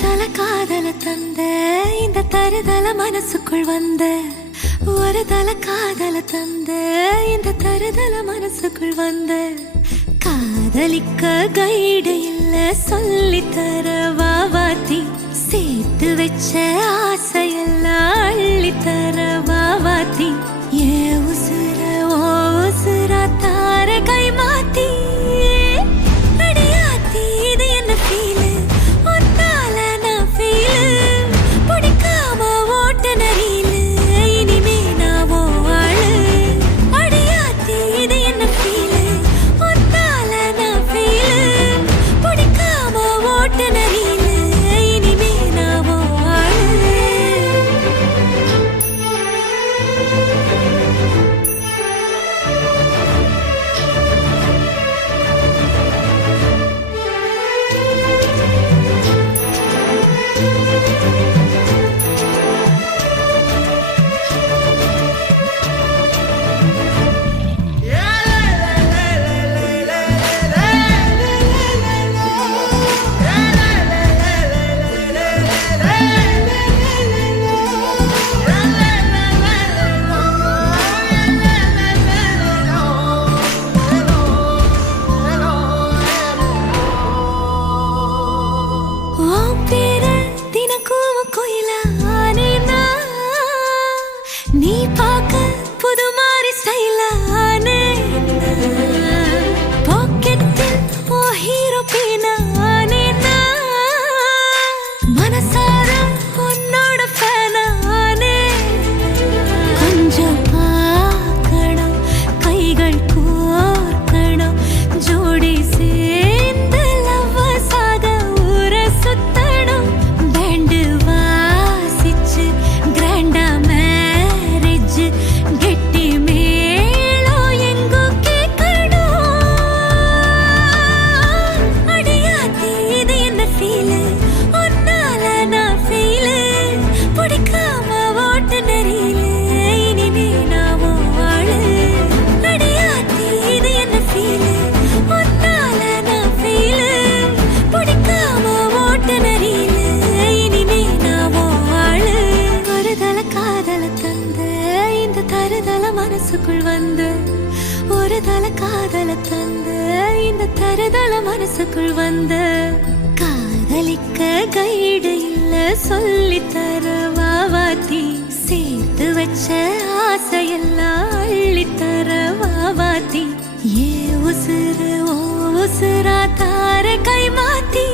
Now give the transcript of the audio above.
தல காதல தந்த இந்த தருதல மனசுக்குள் வந்த ஒரு தல காதல தந்த இந்த தருதல மனசுக்குள் வந்த காதலிக்க கைடு இல்ல சொல்லி தர வாவாத்தி சேர்த்து வச்ச ஆசையெல்லாம் அள்ளி தர வாவாத்தி ஏ உசுர ஓ உசுரா தார கை மாத்தி நீ பாக்க புது மாறி ஸ்டைலானே பாக்கெட்டில் ஓ ஹீரோ பீனானே மனசார உன்னோட ஃபேனானே கொஞ்சம் பார்க்கணும் கைகள் கோர்க்கணும் ஜோடி சேர்ந்து லவ்வசாக ஊர சுத்தணும் பேண்டு வாசிச்சு கிராண்டா கெட்டி மேளோ எங்கோ கேட்கணும் அடியாத்தி இது என்ன ஃபீலு உன்னால நான் ஃபீலு பிடிக்காம ஓட்டு நெறியில இனிமே நான் வாழு அடியாத்தி இது என்ன ஃபீலு உன்னால நான் ஃபீலு பிடிக்காம ஓட்டு நெறியில இனிமே நான் வாழு ஒரு தல காதல தந்த இந்த தருதல மனசுக்குள் வந்து ஒரு தல காதல தந்த இந்த தருதல மனசுக்குள் வந்து காதலிக்க கைடு இல்ல சொல்லி தர வாவாத்தி சேர்த்து வச்ச ஆசையெல்லாம் அள்ளி தர வாவாத்தி ஏ உசுர ஓ உசுரா தார கை மாத்தி